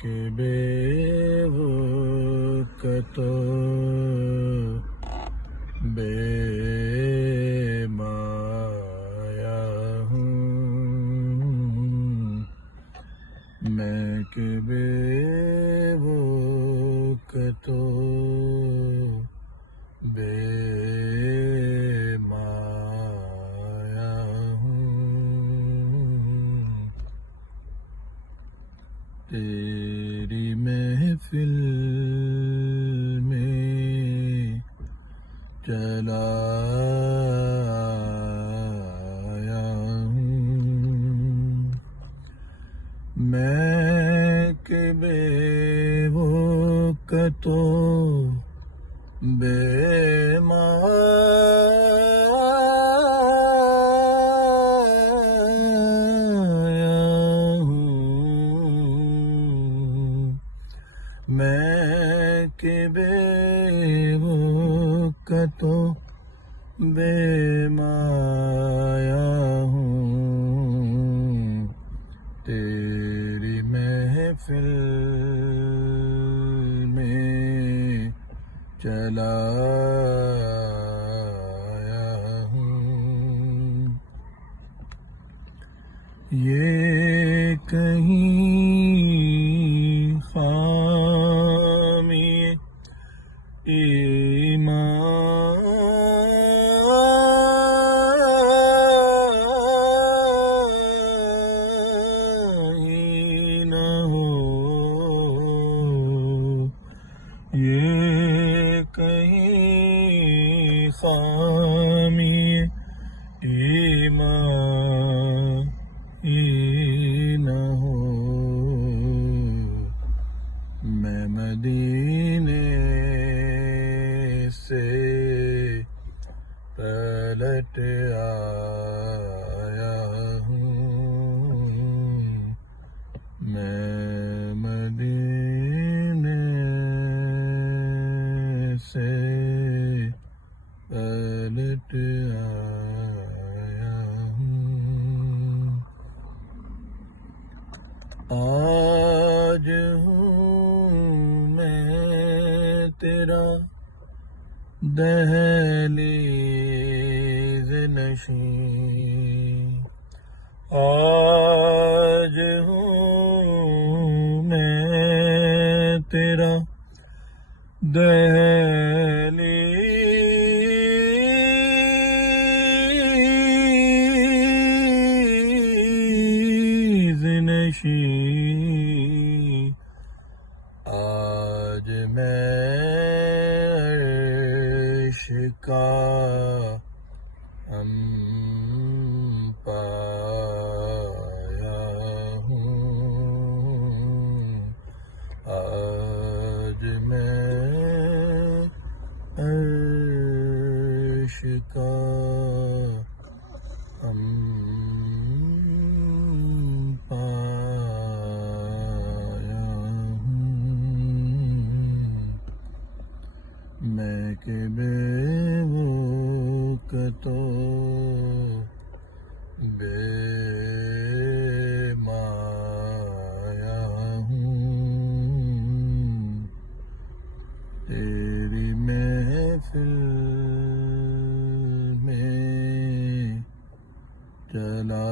کہ بے وقت و بے مایا ہوں، میں کہ بے وقت و بے مایا ہوں، تیری محفل میں چلا آیا ہوں، میں کہ بے وقت و بے مایا ہوں، میں کہ بے وقت و بے مایا ہوں، تیری محفل میں چلا آیا ہوں، یہ کہیں خامی ایمان ہی نہ ہو، یہ کہیں خامی ایمان ہی نہ ہو، میں مدینے سے پلٹ آیا ہوں، میں مدینے سے پلٹ آیا ہوں، آج ہوں میں تیرا دہلیز نشین، آج ہوں میں تیرا دہلیز نشین، آج میں عرش کا ہم پایا ہوں، آج میں عرش کا ہم پایا ہوں، میں کہ بے وقت و بے مایا ہوں، تیری محفل میں چلا